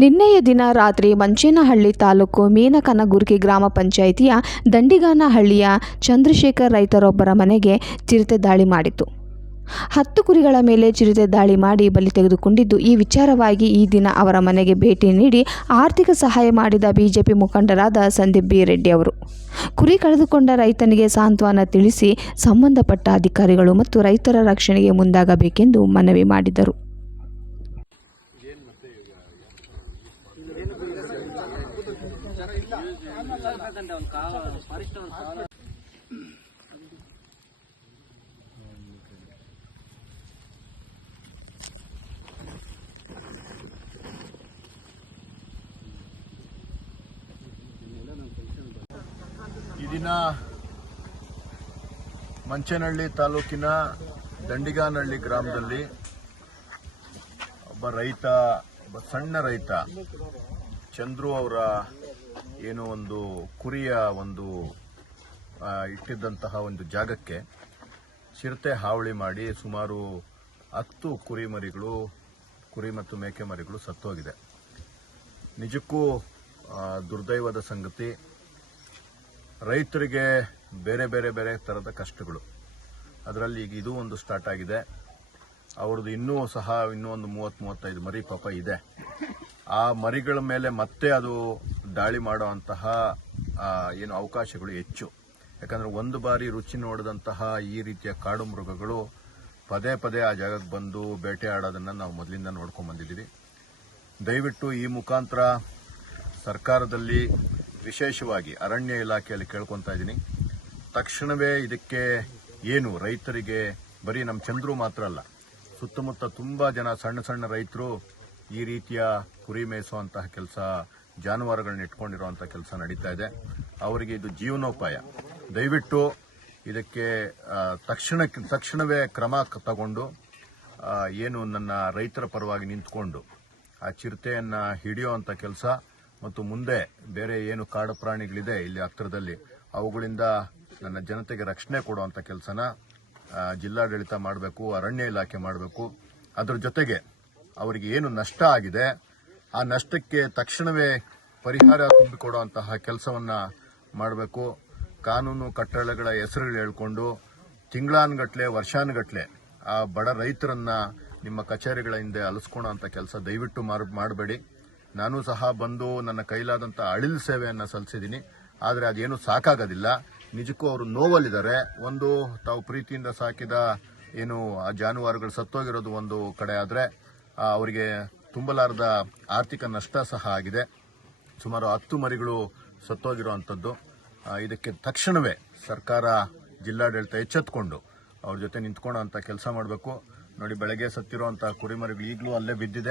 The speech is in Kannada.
ನಿನ್ನೆಯ ದಿನ ರಾತ್ರಿ ಮಂಚೇನಹಳ್ಳಿ ತಾಲೂಕು ಮೀನಕನಗುರ್ಕಿ ಗ್ರಾಮ ಪಂಚಾಯಿತಿಯ ದಂಡಿಗಾನಹಳ್ಳಿಯ ಚಂದ್ರಶೇಖರ್ ರೈತರೊಬ್ಬರ ಮನೆಗೆ ಚಿರತೆ ದಾಳಿ ಮಾಡಿತು. 10 ಕುರಿಗಳ ಮೇಲೆ ಚಿರತೆ ದಾಳಿ ಮಾಡಿ ಬಲಿ ತೆಗೆದುಕೊಂಡಿದ್ದು, ಈ ವಿಚಾರವಾಗಿ ಈ ದಿನ ಅವರ ಮನೆಗೆ ಭೇಟಿ ನೀಡಿ ಆರ್ಥಿಕ ಸಹಾಯ ಮಾಡಿದ ಬಿಜೆಪಿ ಮುಖಂಡರಾದ ಸಂದೀಪ್ ಬಿ ರೆಡ್ಡಿ ಅವರು ಕುರಿ ಕಳೆದುಕೊಂಡ ರೈತನಿಗೆ ಸಾಂತ್ವನ ತಿಳಿಸಿ ಸಂಬಂಧಪಟ್ಟ ಅಧಿಕಾರಿಗಳು ಮತ್ತು ರೈತರ ರಕ್ಷಣೆಗೆ ಮುಂದಾಗಬೇಕೆಂದು ಮನವಿ ಮಾಡಿದರು. ಈ ದಿನ ಮಂಚೇನಹಳ್ಳಿ ತಾಲೂಕಿನ ದಂಡಿಗಾನಹಳ್ಳಿ ಗ್ರಾಮದಲ್ಲಿ ಒಬ್ಬ ಸಣ್ಣ ರೈತ ಚಂದ್ರು ಅವರ ಏನು ಒಂದು ಕುರಿಯ ಒಂದು ಇಟ್ಟಿದ್ದಂತಹ ಒಂದು ಜಾಗಕ್ಕೆ ಚಿರತೆ ಹಾವಳಿ ಮಾಡಿ ಸುಮಾರು 10 ಕುರಿ ಮತ್ತು ಮೇಕೆ ಮರಿಗಳು ಸತ್ತೋಗಿದೆ. ನಿಜಕ್ಕೂ ದುರ್ದೈವದ ಸಂಗತಿ. ರೈತರಿಗೆ ಬೇರೆ ಬೇರೆ ಬೇರೆ ಥರದ ಕಷ್ಟಗಳು, ಅದರಲ್ಲಿ ಈಗ ಇದು ಒಂದು ಸ್ಟಾರ್ಟ್ ಆಗಿದೆ. ಅವ್ರದ್ದು ಇನ್ನೂ ಒಂದು 30-35 ಮರಿ ಪಾಪ ಇದೆ. ಆ ಮರಿಗಳ ಮೇಲೆ ಮತ್ತೆ ಅದು ದಾಳಿ ಮಾಡುವಂತಹ ಏನು ಅವಕಾಶಗಳು ಹೆಚ್ಚು. ಯಾಕಂದ್ರೆ ಒಂದು ಬಾರಿ ರುಚಿ ನೋಡಿದಂತಹ ಈ ರೀತಿಯ ಕಾಡು ಮೃಗಗಳು ಪದೇ ಪದೇ ಆ ಜಾಗಕ್ಕೆ ಬಂದು ಬೇಟೆ ಆಡೋದನ್ನ ನಾವು ಮೊದಲಿಂದ ನೋಡ್ಕೊಂಡ್ ಬಂದಿದ್ದೀವಿ. ದಯವಿಟ್ಟು ಈ ಮುಖಾಂತರ ಸರ್ಕಾರದಲ್ಲಿ, ವಿಶೇಷವಾಗಿ ಅರಣ್ಯ ಇಲಾಖೆಯಲ್ಲಿ ಕೇಳ್ಕೊತಾ ಇದ್ದೀನಿ, ತಕ್ಷಣವೇ ಇದಕ್ಕೆ ಏನು ರೈತರಿಗೆ, ಬರೀ ನಮ್ಮ ಚಂದ್ರು ಮಾತ್ರ ಅಲ್ಲ, ಸುತ್ತಮುತ್ತ ತುಂಬಾ ಜನ ಸಣ್ಣ ಸಣ್ಣ ರೈತರು ಈ ರೀತಿಯ ಕುರಿ ಮೇಯಿಸುವಂತಹ ಕೆಲಸ, ಜಾನುವಾರುಗಳನ್ನ ಇಟ್ಕೊಂಡಿರುವಂತಹ ಕೆಲಸ ನಡೀತಾ ಇದೆ. ಅವರಿಗೆ ಇದು ಜೀವನೋಪಾಯ. ದಯವಿಟ್ಟು ಇದಕ್ಕೆ ತಕ್ಷಣವೇ ಕ್ರಮ ತಗೊಂಡು ಏನು ನನ್ನ ರೈತರ ಪರವಾಗಿ ನಿಂತ್ಕೊಂಡು ಆ ಚಿರತೆಯನ್ನ ಹಿಡಿಯುವಂತ ಕೆಲಸ ಮತ್ತು ಮುಂದೆ ಬೇರೆ ಏನು ಕಾಡು ಪ್ರಾಣಿಗಳಿದೆ ಇಲ್ಲಿ ಹತ್ತಿರದಲ್ಲಿ, ಅವುಗಳಿಂದ ನನ್ನ ಜನತೆಗೆ ರಕ್ಷಣೆ ಕೊಡುವಂತ ಕೆಲಸನ ಜಿಲ್ಲಾಡಳಿತ ಮಾಡಬೇಕು, ಅರಣ್ಯ ಇಲಾಖೆ ಮಾಡಬೇಕು. ಅದರ ಜೊತೆಗೆ ಅವರಿಗೆ ಏನು ನಷ್ಟ ಆಗಿದೆ ಆ ನಷ್ಟಕ್ಕೆ ತಕ್ಷಣವೇ ಪರಿಹಾರ ತುಂಬಿಕೊಡುವಂತಹ ಕೆಲಸವನ್ನ ಮಾಡಬೇಕು. ಕಾನೂನು ಕಟ್ಟಳೆಗಳ ಹೆಸರುಗಳು ಹೇಳ್ಕೊಂಡು ತಿಂಗಳಾನುಗಟ್ಲೆ, ವರ್ಷಾನುಗಟ್ಲೆ ಆ ಬಡ ರೈತರನ್ನ ನಿಮ್ಮ ಕಚೇರಿಗಳ ಹಿಂದೆ ಅಲಿಸ್ಕೊಳ್ಳುವಂತ ಕೆಲಸ ದಯವಿಟ್ಟು ಮಾಡಬೇಡಿ. ನಾನು ಸಹ ಬಂದು ನನ್ನ ಕೈಲಾದಂತ ಅಳಿಲು ಸೇವೆಯನ್ನ ಸಲ್ಲಿಸಿದ್ದೀನಿ. ಆದರೆ ಅದೇನು ಸಾಕಾಗೋದಿಲ್ಲ. ನಿಜಕ್ಕೂ ಅವರು ನೋವಲ್ಲಿದ್ದಾರೆ. ಒಂದು ತಾವು ಪ್ರೀತಿಯಿಂದ ಸಾಕಿದ ಏನು ಆ ಜಾನುವಾರುಗಳು ಸತ್ತೋಗಿರೋದು ಒಂದು ಕಡೆ ಆದ್ರೆ, ಅವರಿಗೆ ತುಂಬಲಾರದ ಆರ್ಥಿಕ ನಷ್ಟ ಸಹ ಆಗಿದೆ. ಸುಮಾರು 10 ಮರಿಗಳು ಸತ್ತೋಗಿರುವಂತದ್ದು. ಇದಕ್ಕೆ ತಕ್ಷಣವೇ ಸರ್ಕಾರ, ಜಿಲ್ಲಾಡಳಿತ ಎಚ್ಚೆತ್ತುಕೊಂಡು ಅವ್ರ ಜೊತೆ ನಿಂತ್ಕೊಳ್ಳೋ ಅಂತ ಕೆಲಸ ಮಾಡಬೇಕು. ನೋಡಿ, ಬೆಳಗ್ಗೆ ಸತ್ತಿರುವಂತಹ ಕುರಿಮರಿಗಳು ಈಗಲೂ ಅಲ್ಲೇ ಬಿದ್ದಿದೆ.